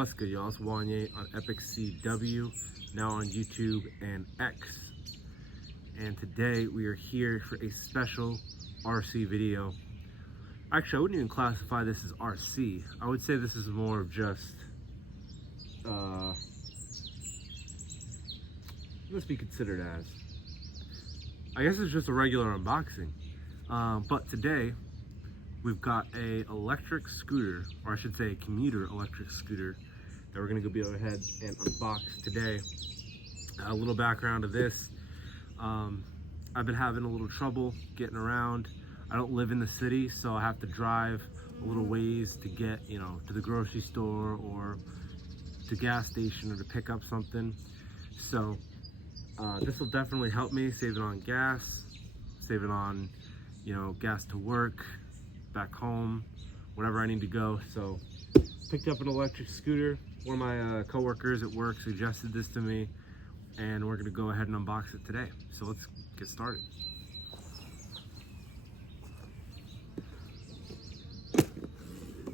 What's good, y'all? It's Wanye on Epic CW, now on YouTube and X. And today we are here for a special RC video. Actually, I wouldn't even classify this as RC. I would say this is more of just, let's be considered as, I guess it's just a regular unboxing. But today, we've got a electric scooter, or I should say a Commuter electric scooter, that we're gonna go ahead and unbox today. A little background of this, I've been having a little trouble getting around. I don't live in the city, so I have to drive a little ways to get, to the grocery store or to gas station or to pick up something. So this will definitely help me save it on gas, save it on, gas to work, back home, whenever I need to go. So picked up an electric scooter. One of my co-workers at work suggested this to me, and we're gonna go ahead and unbox it today. So let's get started.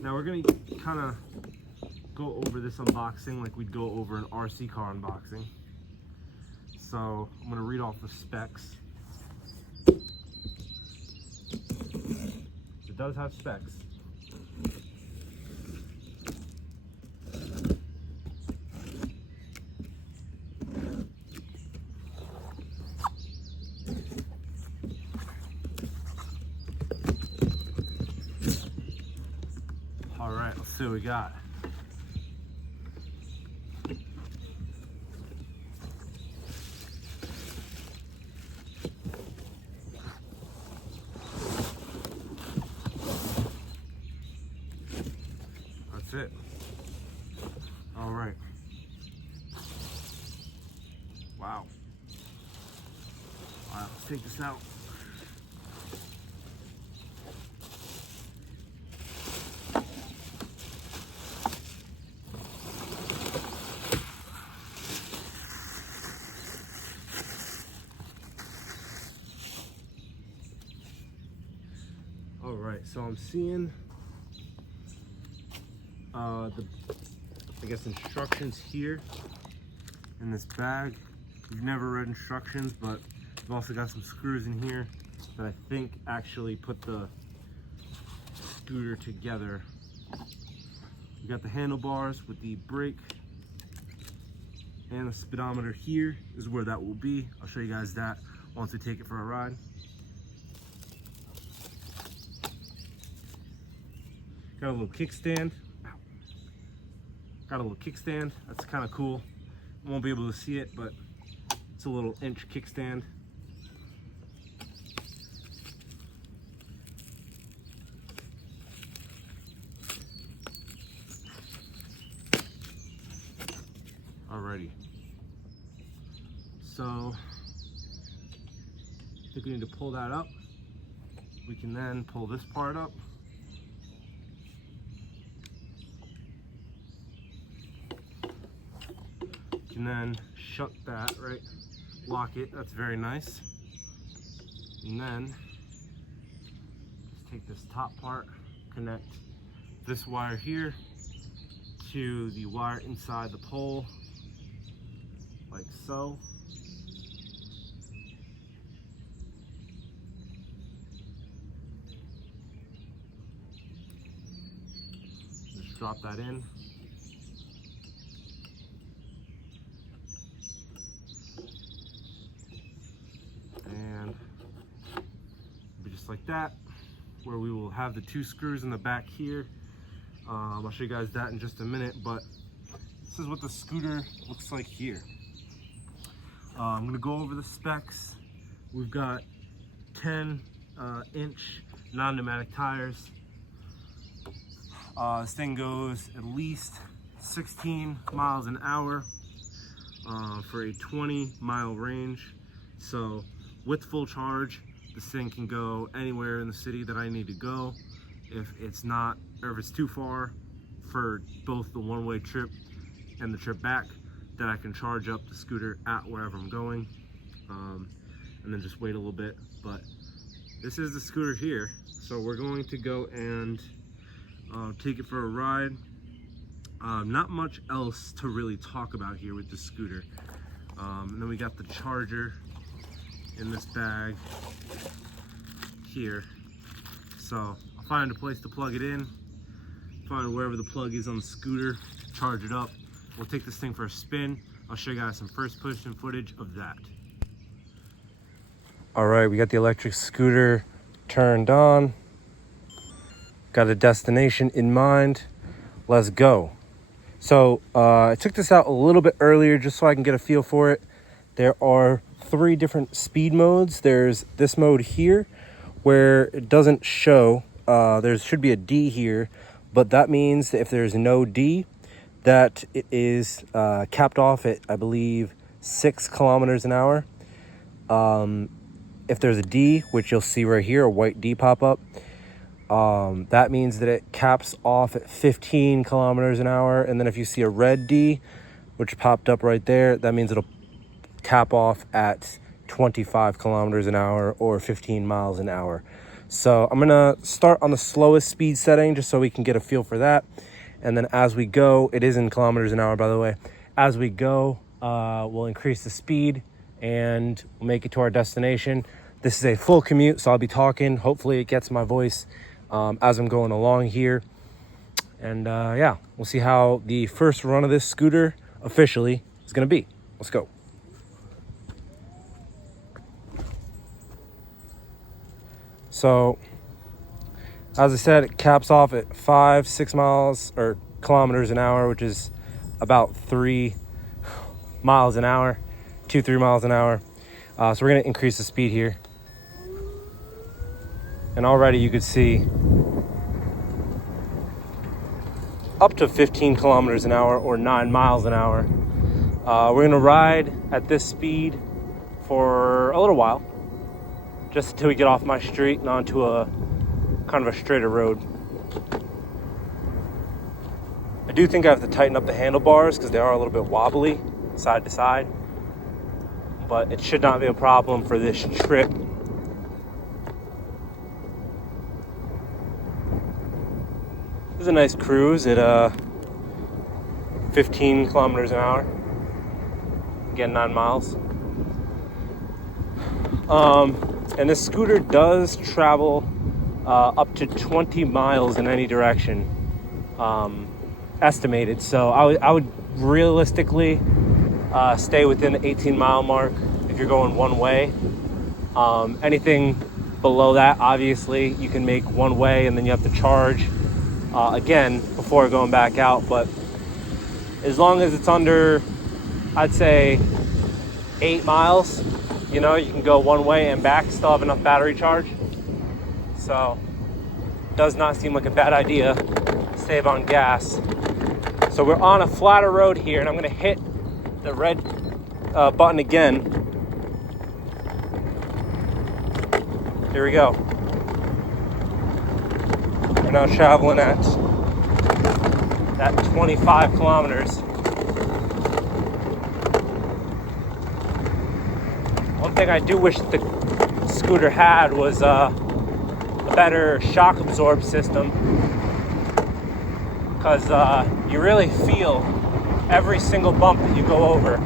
Now we're gonna kind of go over this unboxing like we'd go over an RC car unboxing. So I'm gonna read off the specs. It does have specs. All right, let's see what we got. That's it. All right. Wow. All right, let's take this out. All right, so I'm seeing I guess instructions here in this bag. You've never read instructions, but I've also got some screws in here that I think actually put the scooter together. You got the handlebars with the brake, and the speedometer here is where that will be. I'll show you guys that once we take it for a ride. Got a little kickstand. Got a little kickstand. That's kind of cool. You won't be able to see it, but it's a little inch kickstand. Alrighty. So I think we need to pull that up. We can then pull this part up. And then shut that, right? Lock it, that's very nice. And then just take this top part, connect this wire here to the wire inside the pole, like so. Just drop that in. Like that, where we will have the two screws in the back here. I'll show you guys that in just a minute, but this is what the scooter looks like here. I'm gonna go over the specs. We've got 10-inch non-pneumatic tires. This thing goes at least 16 miles an hour for a 20-mile range. So with full charge, this thing can go anywhere in the city that I need to go. If it's not, or if it's too far for both the one-way trip and the trip back, then I can charge up the scooter at wherever I'm going, and then just wait a little bit. But this is the scooter here. So we're going to go and take it for a ride. Not much else to really talk about here with the scooter. And then we got the charger in this bag here. So I'll find a place to plug it in, find wherever the plug is on the scooter, charge it up. We'll take this thing for a spin. I'll show you guys some first person footage of that. All right, we got the electric scooter turned on. Got a destination in mind. Let's go. So I took this out a little bit earlier just so I can get a feel for it. There are 3 different speed modes. There's this mode here where it doesn't show. There should be a D here, but that means that if there's no D, that it is capped off at, I believe, 6 kilometers an hour. If there's a D, which you'll see right here, a white D pop up, that means that it caps off at 15 kilometers an hour. And then if you see a red D, which popped up right there, that means it'll cap off at 25 kilometers an hour or 15 miles an hour. So I'm gonna start on the slowest speed setting just so we can get a feel for that. And then as we go, it is in kilometers an hour, by the way. As we go, we'll increase the speed and we'll make it to our destination. This is a full commute, so I'll be talking. Hopefully it gets my voice as I'm going along here. And yeah, we'll see how the first run of this scooter officially is gonna be. Let's go. So, as I said, it caps off at 5-6 miles or kilometers an hour, which is about 3 miles an hour, 2-3 miles an hour. So we're gonna increase the speed here. And already you could see up to 15 kilometers an hour or 9 miles an hour. We're gonna ride at this speed for a little while, just until we get off my street and onto a kind of a straighter road. I do think I have to tighten up the handlebars because they are a little bit wobbly side to side, but it should not be a problem for this trip. This is a nice cruise at 15 kilometers an hour. Again, 9 miles. And this scooter does travel up to 20 miles in any direction, estimated. So I would realistically stay within the 18-mile mark if you're going one way. Anything below that, obviously, you can make one way and then you have to charge again before going back out. But as long as it's under, I'd say, 8 miles, you know, you can go one way and back, still have enough battery charge. So does not seem like a bad idea. Save on gas. So we're on a flatter road here, and I'm gonna hit the red button again. Here we go. We're now traveling at that 25 kilometers. One thing I do wish the scooter had was a better shock absorb system, because you really feel every single bump that you go over.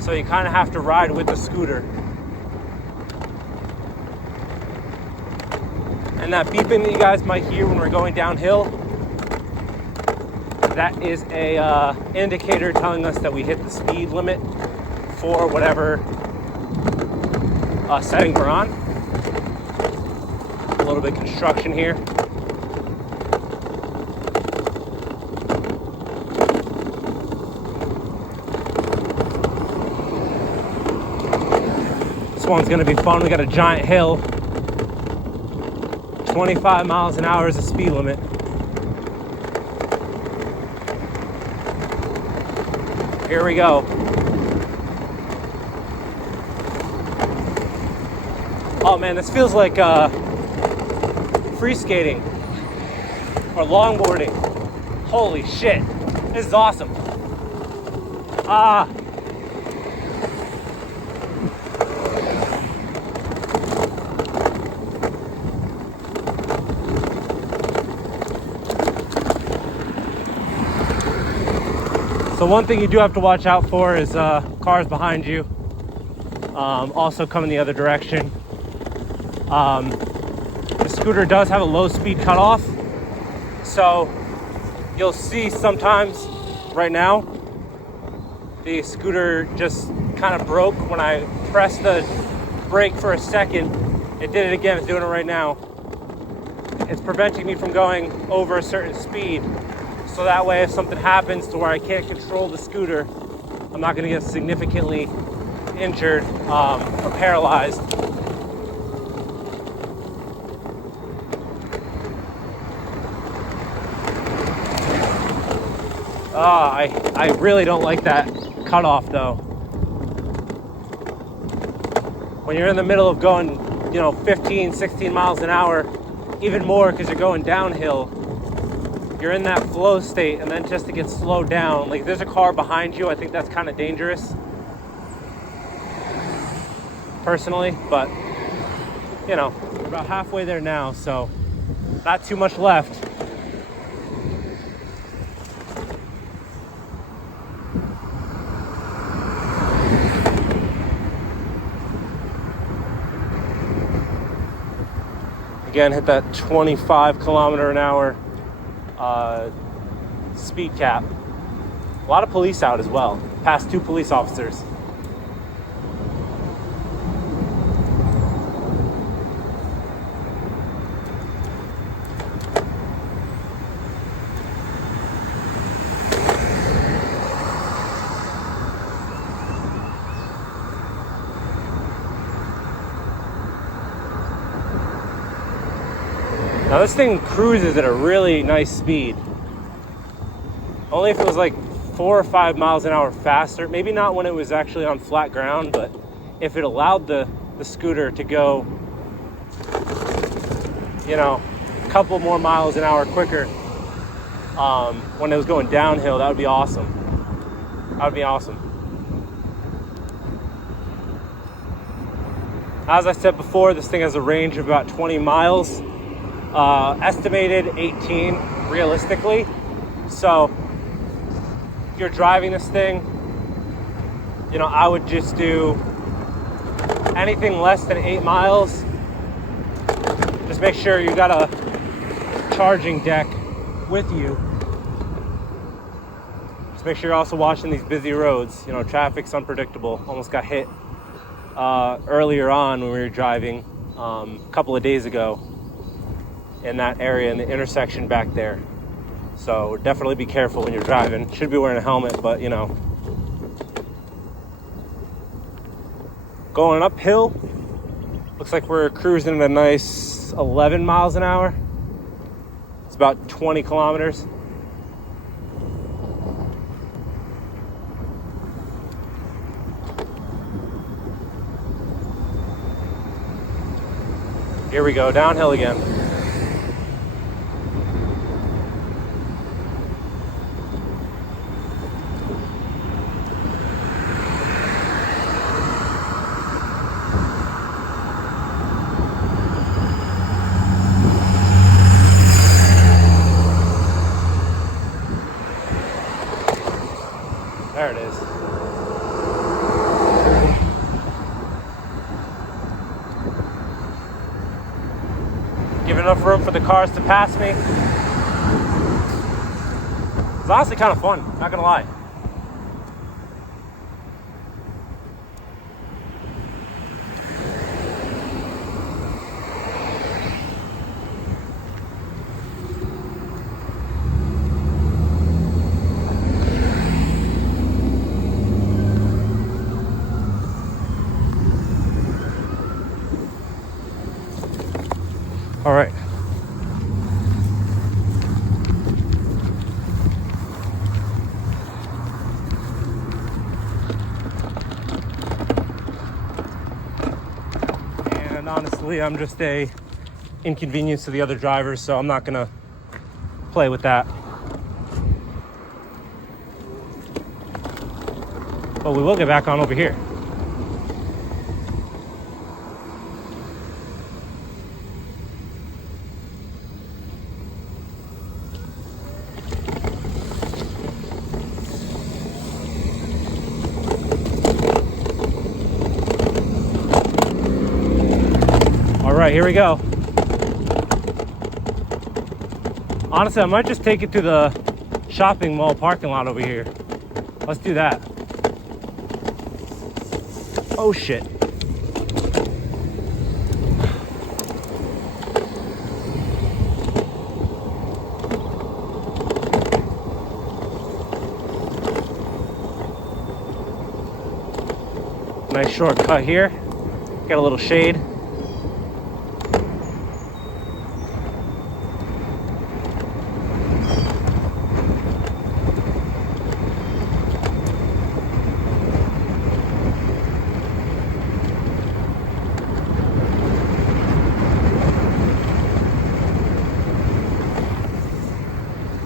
So you kind of have to ride with the scooter. And that beeping that you guys might hear when we're going downhill, that is a indicator telling us that we hit the speed limit for whatever setting we're on. A little bit of construction here. This one's gonna be fun. We got a giant hill. 25 miles an hour is the speed limit. Here we go. Oh man, this feels like free skating or longboarding. Holy shit, this is awesome. So one thing you do have to watch out for is cars behind you, also coming the other direction. The scooter does have a low speed cutoff, so you'll see sometimes right now the scooter just kind of broke when I pressed the brake for a second. It did it again. It's doing it right now. It's preventing me from going over a certain speed, so that way if something happens to where I can't control the scooter, I'm not going to get significantly injured or paralyzed. I really don't like that cutoff though. When you're in the middle of going, 15, 16 miles an hour, even more because you're going downhill, you're in that flow state, and then just to get slowed down, like if there's a car behind you, I think that's kind of dangerous, personally, but we're about halfway there now, so not too much left. Again, hit that 25 kilometer an hour speed cap. A lot of police out as well. Passed 2 police officers. Now this thing cruises at a really nice speed. Only if it was like 4 or 5 miles an hour faster. Maybe not when it was actually on flat ground, but if it allowed the scooter to go, a couple more miles an hour quicker when it was going downhill, that would be awesome. That would be awesome. As I said before, this thing has a range of about 20 miles. Estimated 18 realistically. So if you're driving this thing, I would just do anything less than 8 miles. Just make sure you got a charging deck with you. Just make sure you're also watching these busy roads. Traffic's unpredictable. Almost got hit earlier on when we were driving a couple of days ago in that area, in the intersection back there. So definitely be careful when you're driving. Should be wearing a helmet, but going uphill, looks like we're cruising at a nice 11 miles an hour. It's about 20 kilometers. Here we go, downhill again. There it is. Give enough room for the cars to pass me. It's honestly kind of fun, not gonna lie. All right. And honestly, I'm just a inconvenience to the other drivers, so I'm not gonna play with that. But we will get back on over here. right, here we go. Honestly, I might just take it to the shopping mall parking lot over here. Let's do that. Oh shit. Nice shortcut here. Got a little shade.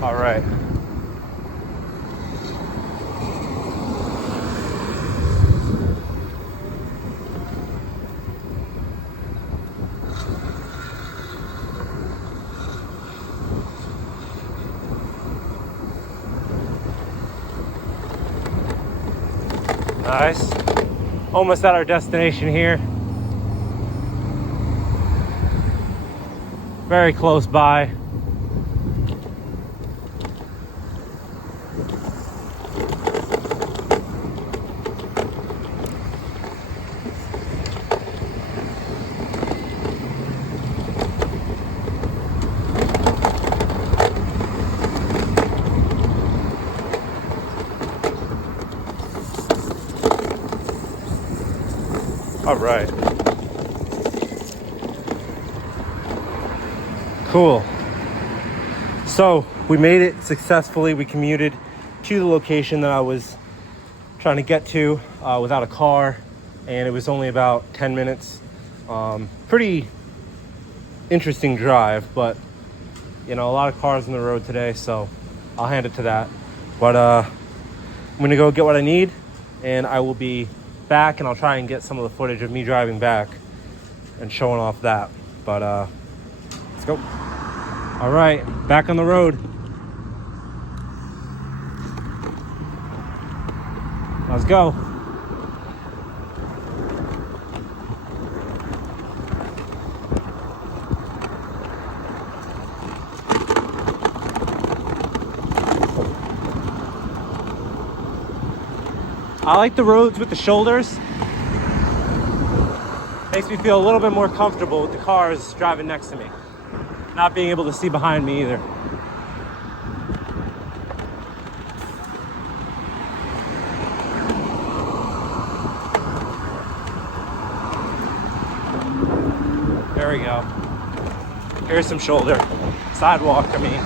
All right. Nice. Almost at our destination here. Very close by. All right. Cool. So we made it successfully. We commuted to the location that I was trying to get to without a car, and it was only about 10 minutes. Pretty interesting drive, but you know, a lot of cars on the road today, so I'll hand it to that. But I'm gonna go get what I need, and I will be back, and I'll try and get some of the footage of me driving back and showing off that. But let's go. All right, back on the road. Let's go. I like the roads with the shoulders. Makes me feel a little bit more comfortable with the cars driving next to me. Not being able to see behind me either. There we go. Here's some shoulder. Sidewalk, I mean.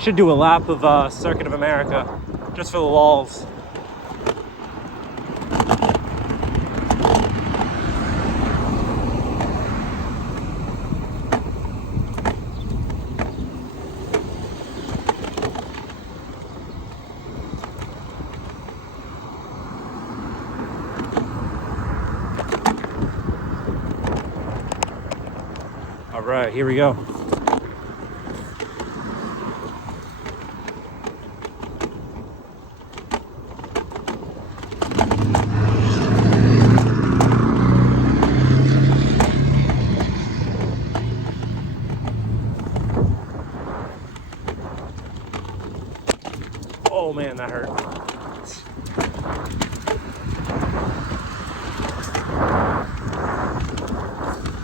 Should do a lap of Circuit of America, just for the lulz. All right, here we go. Oh man, that hurt.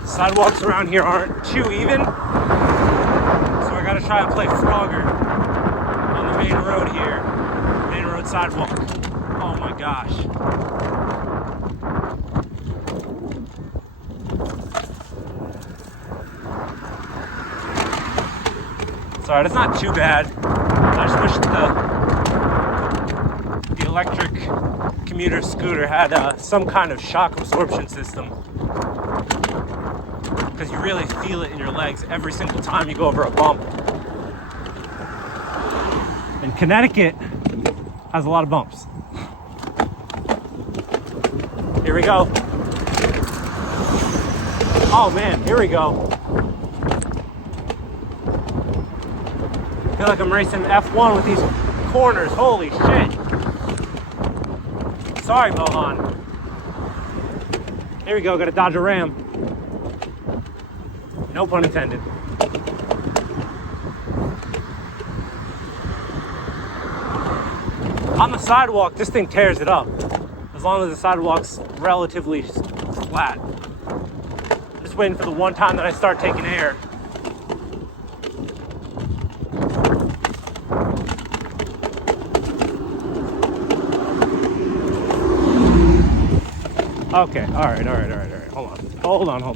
Sidewalks around here aren't too even, so I gotta try and play Frogger on the main road here. Main road sidewalk. Oh my gosh. Sorry, that's not too bad. I just wish the electric commuter scooter had some kind of shock absorption system, because you really feel it in your legs every single time you go over a bump. And Connecticut has a lot of bumps. Here we go. Oh man, here we go. I feel like I'm racing F1 with these corners. Holy shit. Sorry, Mohan. Here we go, gotta dodge a ram. No pun intended. On the sidewalk, this thing tears it up. As long as the sidewalk's relatively flat. Just waiting for the one time that I start taking air. Okay, all right. Hold on. I'm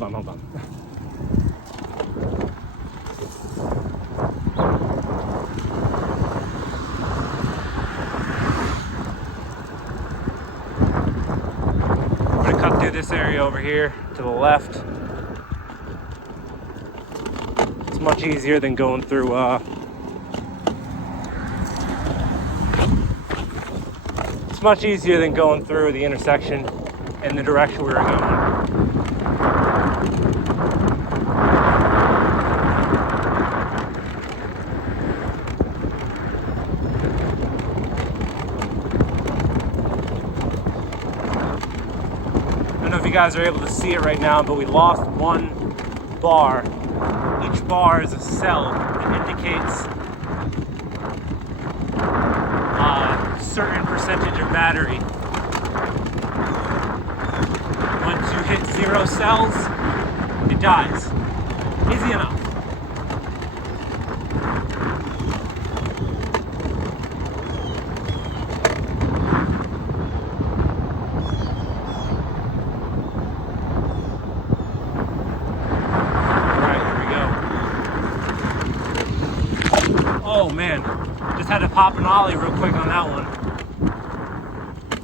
gonna cut through this area over here to the left. It's much easier than going through, the intersection in the direction we were going. I don't know if you guys are able to see it right now, but we lost one bar. Each bar is a cell that indicates a certain percentage of battery. Once you hit 0 cells, it dies. Easy enough. Alright, here we go. Oh man, just had to pop an ollie real quick on that one.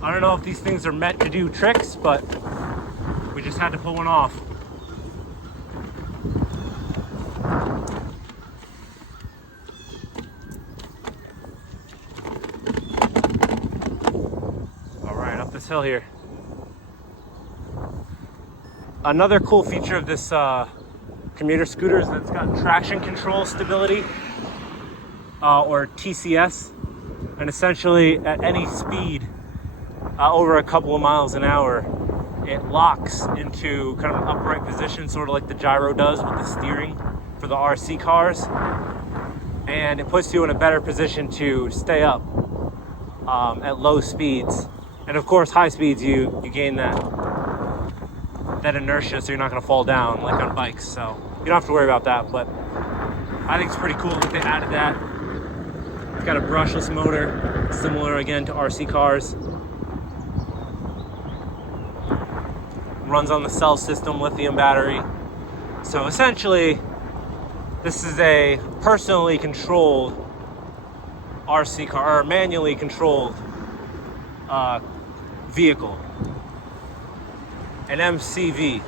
I don't know if these things are meant to do tricks, but we just had to pull one off. All right, up this hill here. Another cool feature of this commuter scooter is that it's got traction control stability, or TCS, and essentially at any speed over a couple of miles an hour, it locks into kind of an upright position, sort of like the gyro does with the steering for the RC cars. And it puts you in a better position to stay up at low speeds. And of course, high speeds, you gain that inertia, so you're not gonna fall down like on bikes. So you don't have to worry about that, but I think it's pretty cool that they added that. It's got a brushless motor, similar again to RC cars. Runs on the cell system lithium battery. So essentially, this is a personally controlled RC car, or manually controlled vehicle, an MCV.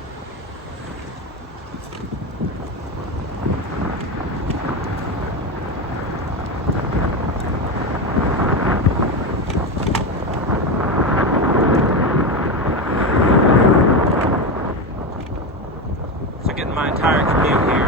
So getting my entire commute here.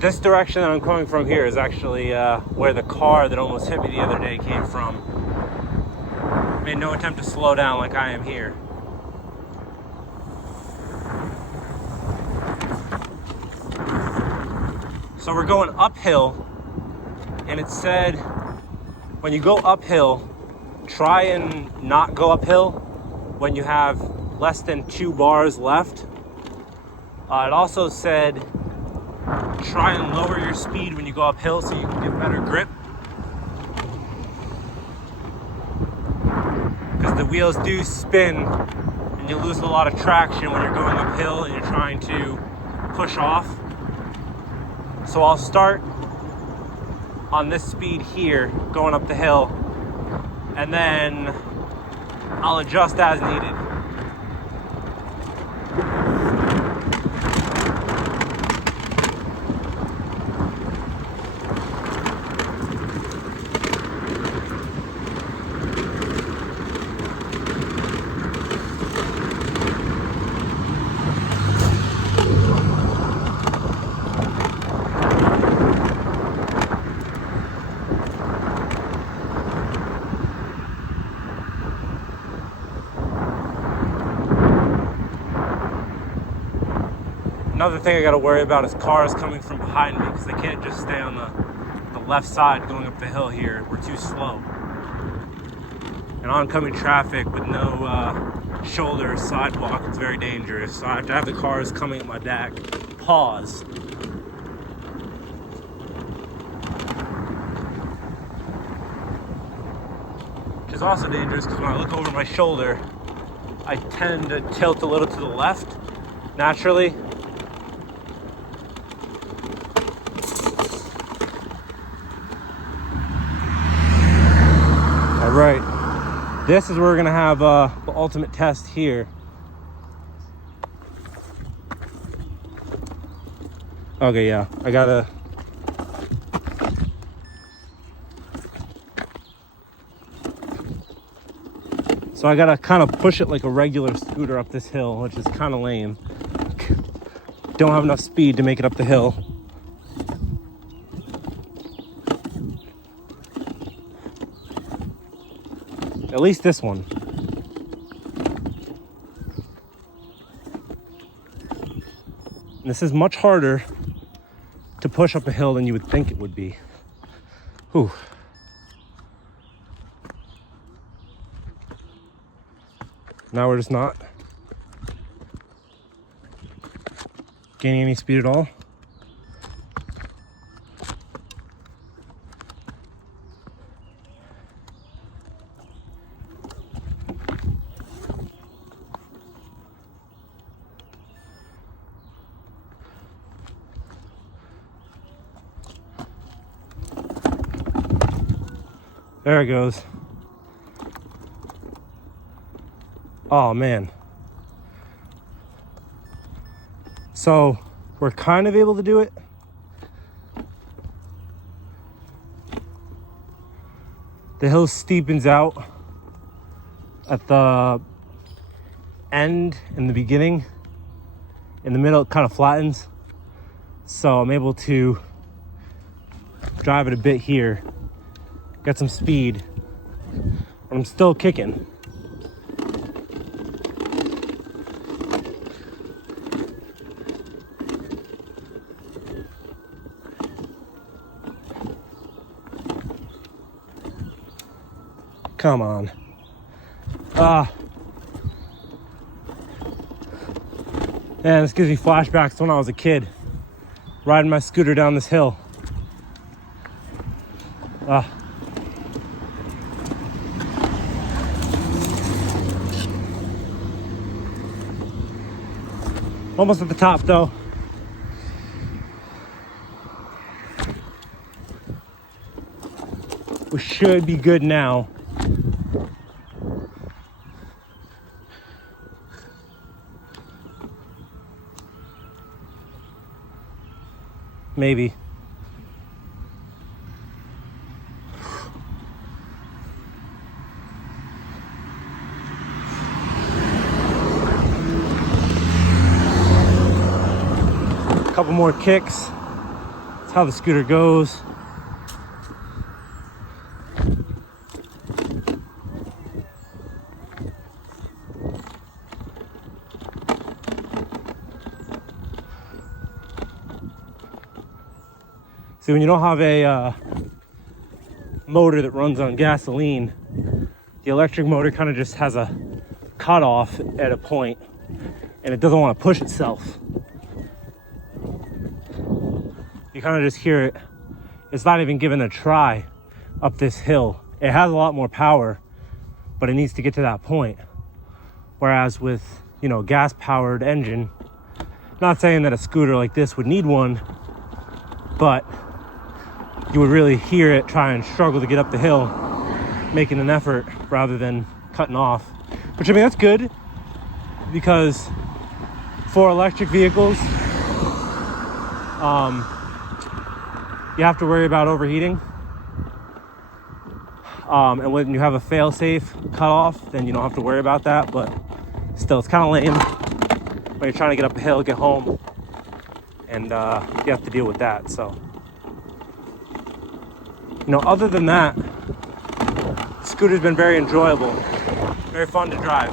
This direction that I'm coming from here is actually where the car that almost hit me the other day came from. Made no attempt to slow down like I am here. So we're going uphill, and it said when you go uphill, try and not go uphill when you have less than 2 bars left. It also said try and lower your speed when you go uphill so you can get better grip, because the wheels do spin and you lose a lot of traction when you're going uphill and you're trying to push off. So I'll start on this speed here going up the hill, and then I'll adjust as needed. Another thing I got to worry about is cars coming from behind me, because they can't just stay on the left side going up the hill here. We're too slow. And oncoming traffic with no shoulder or sidewalk, it's very dangerous. So I have to have the cars coming at my back pause. Which is also dangerous because when I look over my shoulder, I tend to tilt a little to the left naturally. All right, this is where we're gonna have the ultimate test here. Okay, yeah, I gotta. So I gotta kind of push it like a regular scooter up this hill, which is kind of lame. Don't have enough speed to make it up the hill. At least this one. And this is much harder to push up a hill than you would think it would be. Whew. Now we're just not gaining any speed at all. There it goes. Oh man. So we're kind of able to do it. The hill steepens out at the end and the beginning. In the middle, it kind of flattens. So I'm able to drive it a bit here, get some speed. I'm still kicking. Come on. Man, this gives me flashbacks to when I was a kid, riding my scooter down this hill. Almost at the top though. We should be good now. Maybe. A couple more kicks. That's how the scooter goes. See, when you don't have a motor that runs on gasoline, the electric motor kind of just has a cutoff at a point, and it doesn't want to push itself. You kind of just hear it. It's not even given a try up this hill. It has a lot more power, but it needs to get to that point. Whereas with, you know, gas-powered engine, not saying that a scooter like this would need one, but you would really hear it try and struggle to get up the hill, making an effort rather than cutting off. Which, I mean, that's good, because for electric vehicles, you have to worry about overheating. And when you have a fail-safe cutoff, then you don't have to worry about that. But still, it's kind of lame when you're trying to get up a hill, get home, and you have to deal with that. So, you know, other than that, the scooter's been very enjoyable, very fun to drive.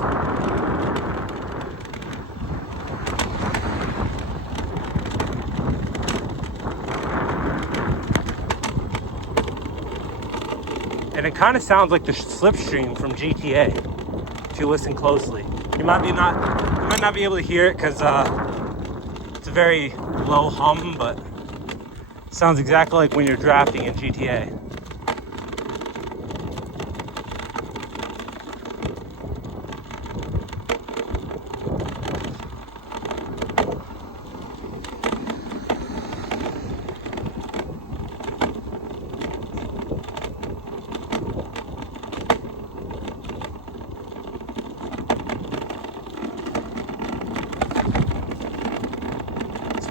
And it kind of sounds like the slipstream from GTA if you listen closely. You might not be able to hear it because it's a very low hum, but it sounds exactly like when you're drafting in GTA.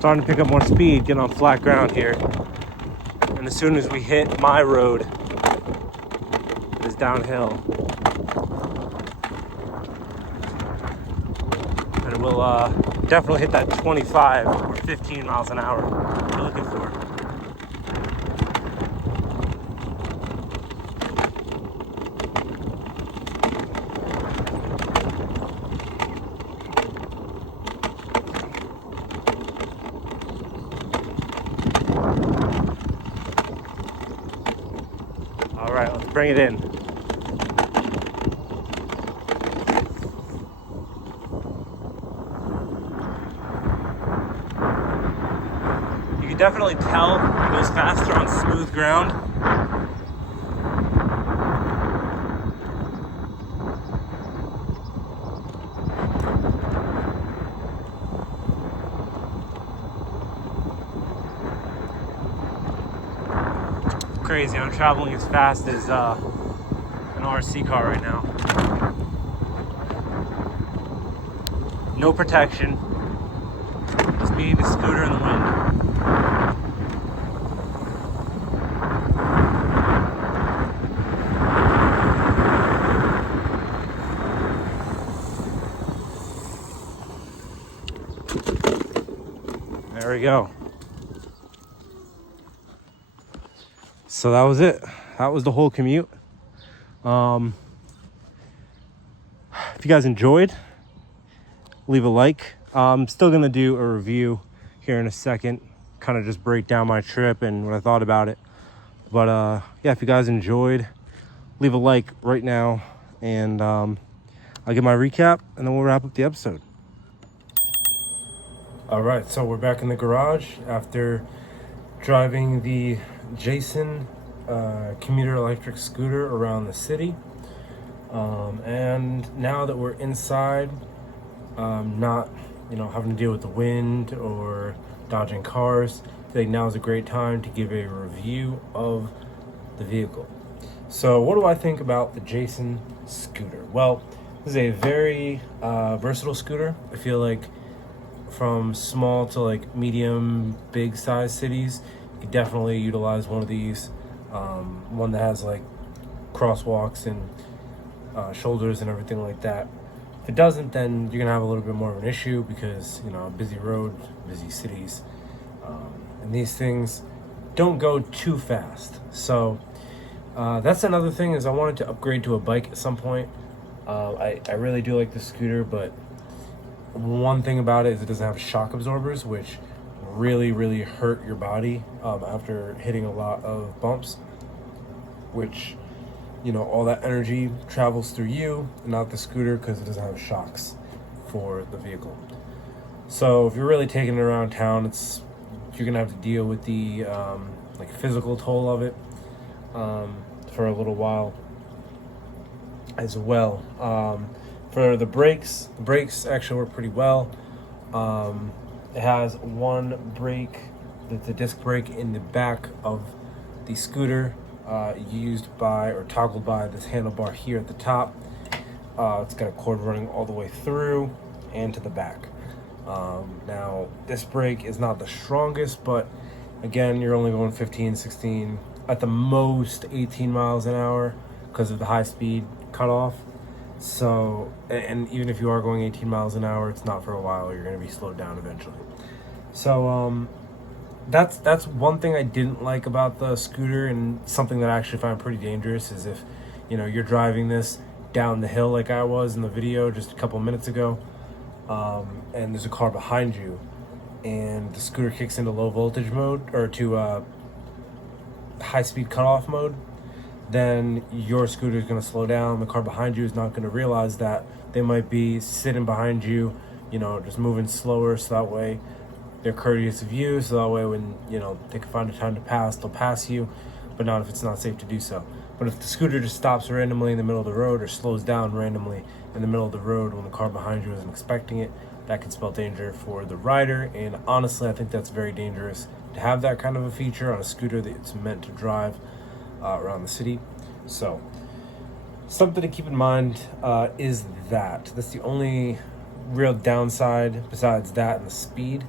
Starting to pick up more speed, getting on flat ground here. And as soon as we hit my road, it's downhill. And it will definitely hit that 25 or 15 miles an hour we're looking for. All right, let's bring it in. You can definitely tell it goes faster on smooth ground. Crazy, I'm traveling as fast as an RC car right now. No protection, just me and the scooter in the wind. There we go. So that was it. That was the whole commute. If you guys enjoyed, leave a like. I'm still gonna do a review here in a second, kind of just break down my trip and what I thought about it. But yeah, if you guys enjoyed, leave a like right now, and I'll get my recap, and then we'll wrap up the episode. All right, so we're back in the garage after driving the Jaison Commuter electric scooter around the city, and now that we're inside, not having to deal with the wind or dodging cars, I think now is a great time to give a review of the vehicle. So what do I think about the Jaison scooter? Well, this is a very versatile scooter. I feel like from small to like medium, big size cities, you could definitely utilize one of these. One that has like crosswalks and shoulders and everything like that. If it doesn't, then you're gonna have a little bit more of an issue because busy road, busy cities, and these things don't go too fast. So that's another thing, is I wanted to upgrade to a bike at some point. I really do like the scooter, but one thing about it is it doesn't have shock absorbers, which really hurt your body after hitting a lot of bumps, which all that energy travels through you and not the scooter because it doesn't have shocks for the vehicle. So if you're really taking it around town, you're gonna have to deal with the physical toll of it for a little while as well. For the brakes actually work pretty well. It has one brake, the disc brake, in the back of the scooter, used by or toggled by this handlebar here at the top. It's got a cord running all the way through and to the back. Now this brake is not the strongest, but again, you're only going 15, 16, at the most 18 miles an hour because of the high speed cutoff. So, and even if you are going 18 miles an hour, it's not for a while. You're going to be slowed down eventually. So that's one thing I didn't like about the scooter, and something that I actually find pretty dangerous, is if you're driving this down the hill like I was in the video just a couple minutes ago, and there's a car behind you, and the scooter kicks into low voltage mode, or to high speed cutoff mode. then your scooter is going to slow down. The car behind you is not going to realize that. They might be sitting behind you, you know, just moving slower, so that way they're courteous of you, so that way when, you know, they can find a time to pass, they'll pass you, but not if it's not safe to do so. But if the scooter just stops randomly in the middle of the road or slows down randomly in the middle of the road when the car behind you isn't expecting it, that could spell danger for the rider. And honestly, I think that's very dangerous to have that kind of a feature on a scooter that's meant to drive around the city. So something to keep in mind is that's the only real downside besides that, and the speed.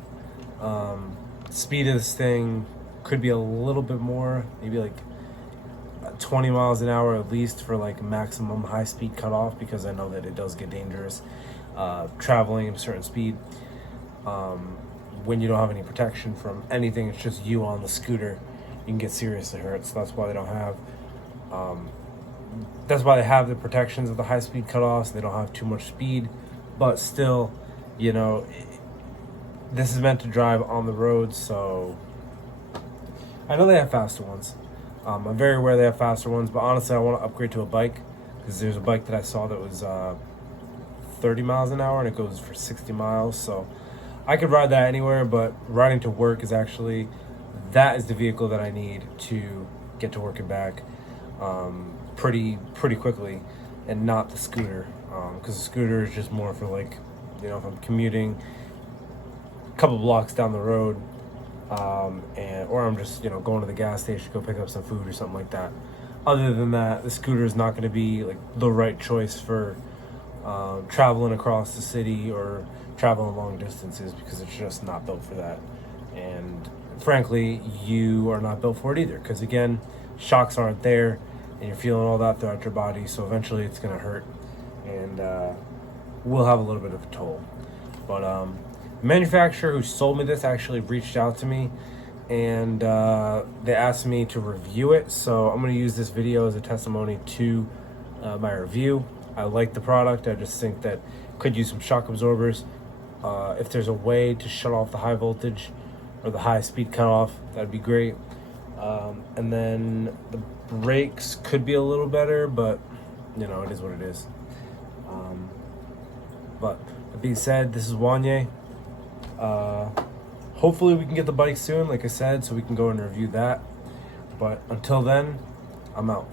Speed of this thing could be a little bit more, maybe like 20 miles an hour at least for like maximum high speed cutoff, because I know that it does get dangerous traveling at a certain speed when you don't have any protection from anything. It's just you on the scooter, you can get seriously hurt. So that's why they don't have that's why they have the protections of the high speed cutoffs. They don't have too much speed, but still, you know, this is meant to drive on the road. So I know they have faster ones. I'm very aware they have faster ones, but honestly, I want to upgrade to a bike, because there's a bike that I saw that was 30 miles an hour and it goes for 60 miles. So I could ride that anywhere, but riding to work is actually, that is the vehicle that I need to get to work and back pretty quickly, and not the scooter, because the scooter is just more for, like, you know, if I'm commuting a couple blocks down the road, or I'm just, you know, going to the gas station to go pick up some food or something like that. Other than that, the scooter is not going to be like the right choice for traveling across the city or traveling long distances, because it's just not built for that. And frankly, you are not built for it either, because again, shocks aren't there and you're feeling all that throughout your body, so eventually it's going to hurt and will have a little bit of a toll. But the manufacturer who sold me this actually reached out to me, and they asked me to review it, so I'm going to use this video as a testimony to my review. I like the product. I just think that could use some shock absorbers. If there's a way to shut off the high voltage or the high speed cutoff, that'd be great. And then the brakes could be a little better, but you know, it is what it is. But that being said, this is Wanye. Hopefully we can get the bike soon, like I said, so we can go and review that. But until then, I'm out.